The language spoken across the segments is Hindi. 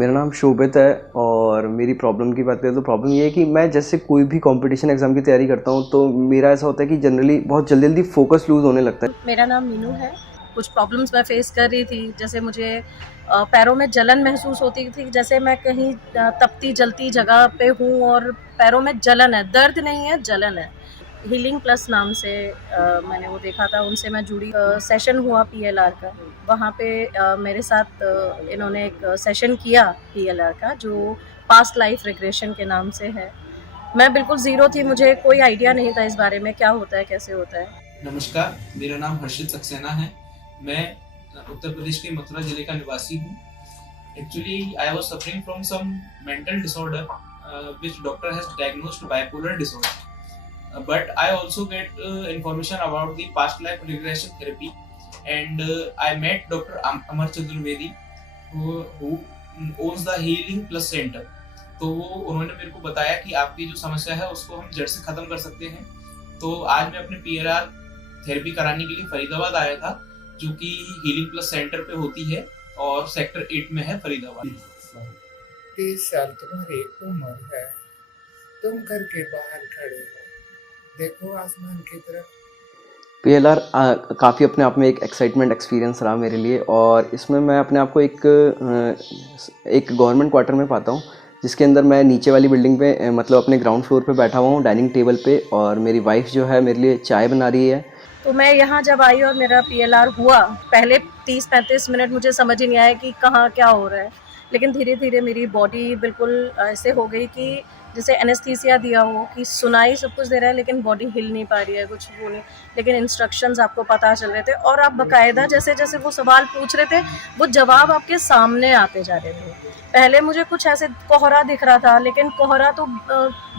मेरा नाम शोभित है और मेरी प्रॉब्लम की बात करें तो प्रॉब्लम ये है कि मैं जैसे कोई भी कंपटीशन एग्ज़ाम की तैयारी करता हूँ तो मेरा ऐसा होता है कि जनरली बहुत जल्दी जल्दी फोकस लूज़ होने लगता है। मेरा नाम मीनू है। कुछ प्रॉब्लम्स मैं फेस कर रही थी, जैसे मुझे पैरों में जलन महसूस होती थी, जैसे मैं कहीं तपती जलती जगह पे हूँ और पैरों में जलन है, दर्द नहीं है, जलन है। हीलिंग प्लस नाम से मैंने वो देखा था, उनसे मैं जुड़ी। सेशन हुआ पीएलआर का, वहाँ पे मेरे साथ इन्होंने एक सेशन किया पीएलआर का, जो पास्ट लाइफ रिग्रेशन के नाम से है। मैं बिल्कुल ज़ीरो थी, मुझे कोई आइडिया नहीं था इस बारे में, क्या होता है, कैसे होता है। नमस्कार, मेरा नाम हर्षित सक्सेना है। मैं उत्तर प्रदेश के मथुरा जिले का निवासी हूँ। Actually, I was suffering from some mental disorder, which doctor has diagnosed bipolar disorder. But I also get information about the past life regression therapy, and I met Dr. Amar Chaturvedi, who owns the Healing Plus Center. तो वो उन्होंने मेरे को बताया कि आपकी जो समस्या है उसको हम जड़ से खत्म कर सकते हैं। तो आज मैं अपने पीएलआर थेरेपी कराने के लिए फरीदाबाद आया था, जो कि हीलिंग प्लस सेंटर पे होती है और सेक्टर 8 में है फरीदाबाद। 30 साल तुम्हारी उम्र है, तुम घर के बाहर खड़े हो, देखो आसमान की तरफ। पीएलआर काफ़ी अपने आप में एक एक्साइटमेंट एक्सपीरियंस रहा मेरे लिए और इसमें मैं अपने आप को एक गवर्नमेंट क्वार्टर में पाता हूँ, जिसके अंदर मैं नीचे वाली बिल्डिंग पे मतलब अपने ग्राउंड फ्लोर पे बैठा हुआ हूँ डाइनिंग टेबल पे, और मेरी वाइफ जो है मेरे लिए चाय बना रही है। तो मैं यहाँ जब आई और मेरा पीएलआर हुआ, पहले 30-35 मिनट मुझे समझ ही नहीं आया कि कहाँ क्या हो रहा है, लेकिन धीरे धीरे मेरी बॉडी बिल्कुल ऐसे हो गई कि जैसे एनेस्थीसिया दिया हो, कि सुनाई सब कुछ दे रहा है लेकिन बॉडी हिल नहीं पा रही है, कुछ वो नहीं, लेकिन इंस्ट्रक्शंस आपको पता चल रहे थे और आप बकायदा जैसे जैसे वो सवाल पूछ रहे थे वो जवाब आपके सामने आते जा रहे थे। पहले मुझे कुछ ऐसे कोहरा दिख रहा था, लेकिन कोहरा तो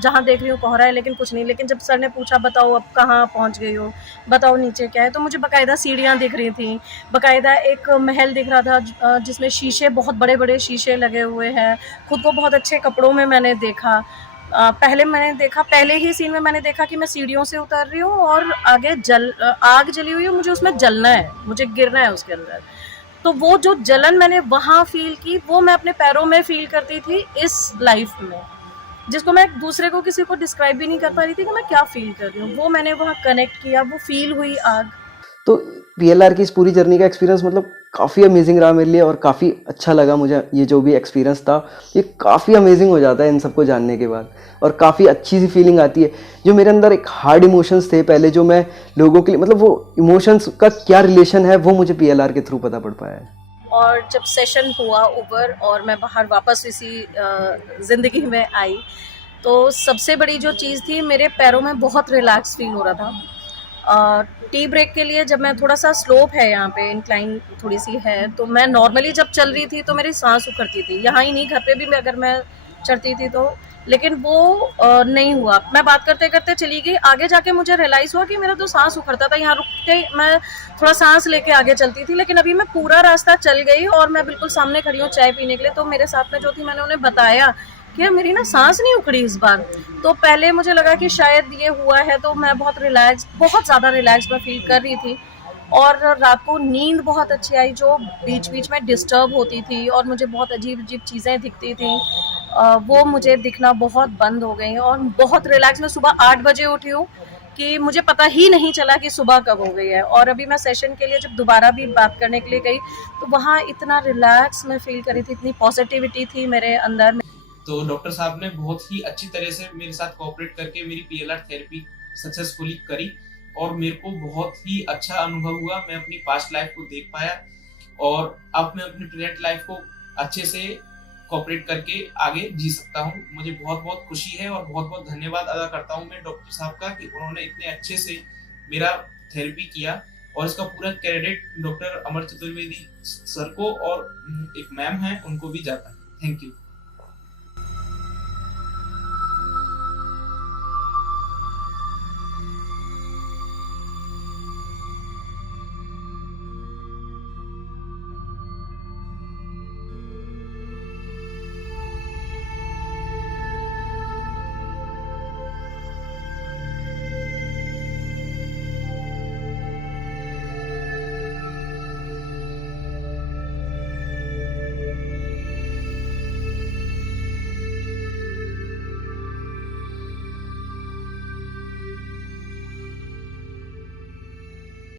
जहाँ देख रही हूँ कोहरा है लेकिन कुछ नहीं, लेकिन जब सर ने पूछा बताओ अब कहाँ पहुँच गई हो, बताओ नीचे क्या है, तो मुझे बकायदा सीढ़ियाँ दिख रही थी, बकायदा एक महल दिख रहा था जिसमें शीशे, बहुत बड़े बड़े शीशे लगे हुए हैं। खुद को बहुत अच्छे कपड़ों में मैंने देखा। पहले ही सीन में मैंने देखा कि मैं सीढ़ियों से उतर रही हूँ और आगे आग जली हुई है, मुझे उसमें जलना है, मुझे गिरना है उसके अंदर। तो वो जो जलन मैंने वहाँ फील की, वो मैं अपने पैरों में फील करती थी इस लाइफ में, जिसको मैं दूसरे को किसी को डिस्क्राइब भी नहीं कर पा रही थी कि मैं क्या फील कर रही हूँ। वो मैंने वहाँ कनेक्ट किया, वो फील हुई आग। तो पीएलआर की इस पूरी जर्नी का एक्सपीरियंस मतलब काफ़ी अमेजिंग रहा मेरे लिए और काफ़ी अच्छा लगा मुझे। ये जो भी एक्सपीरियंस था ये काफ़ी अमेजिंग हो जाता है इन सबको जानने के बाद, और काफ़ी अच्छी सी फीलिंग आती है। जो मेरे अंदर एक हार्ड इमोशंस थे पहले, जो मैं लोगों के लिए मतलब वो इमोशंस का क्या रिलेशन है, वो मुझे पीएलआर के थ्रू पता पड़ पाया है। और जब सेशन हुआ ओवर और मैं बाहर वापस इसी ज़िंदगी में आई, तो सबसे बड़ी जो चीज़ थी, मेरे पैरों में बहुत रिलैक्स फील हो रहा था। टी ब्रेक के लिए जब मैं, थोड़ा सा स्लोप है यहाँ पे, इंक्लाइन थोड़ी सी है, तो मैं नॉर्मली जब चल रही थी तो मेरी सांस उखड़ती थी, यहाँ ही नहीं घर पे भी अगर मैं चढ़ती थी तो, लेकिन वो नहीं हुआ। मैं बात करते करते चली गई, आगे जाके मुझे रियलाइज़ हुआ कि मेरा तो सांस उखड़ता था, यहाँ रुक के मैं थोड़ा सांस लेके आगे चलती थी, लेकिन अभी मैं पूरा रास्ता चल गई और मैं बिल्कुल सामने खड़ी हूँ चाय पीने के लिए। तो मेरे साथ में जो थी, मैंने उन्हें बताया कि यार मेरी ना सांस नहीं उखड़ी इस बार। तो पहले मुझे लगा कि शायद ये हुआ है, तो मैं बहुत रिलैक्स, बहुत ज़्यादा रिलैक्स मैं फील कर रही थी। और रात को नींद बहुत अच्छी आई, जो बीच बीच में डिस्टर्ब होती थी और मुझे बहुत अजीब अजीब चीज़ें दिखती थी, वो मुझे दिखना बहुत बंद हो गई और बहुत रिलैक्स। मैं सुबह 8 बजे उठी हूँ कि मुझे पता ही नहीं चला कि सुबह कब हो गई है। और अभी मैं सेशन के लिए जब दोबारा भी बात करने के लिए गई, तो वहाँ इतना रिलैक्स मैं फील करी थी, इतनी पॉजिटिविटी थी मेरे अंदर। तो डॉक्टर साहब ने बहुत ही अच्छी तरह से मेरे साथ कोऑपरेट करके मेरी पीएलआर थेरेपी सक्सेसफुली करी और मेरे को बहुत ही अच्छा अनुभव हुआ। मैं अपनी पास्ट लाइफ को देख पाया और अब मैं अपनी प्रेजेंट लाइफ को अच्छे से कोऑपरेट करके आगे जी सकता हूँ। मुझे बहुत बहुत खुशी है और बहुत बहुत धन्यवाद अदा करता हूँ मैं डॉक्टर साहब का कि उन्होंने इतने अच्छे से मेरा थेरेपी किया, और इसका पूरा क्रेडिट डॉक्टर अमर चतुर्वेदी सर को और एक मैम है उनको भी जाता है। Thank you.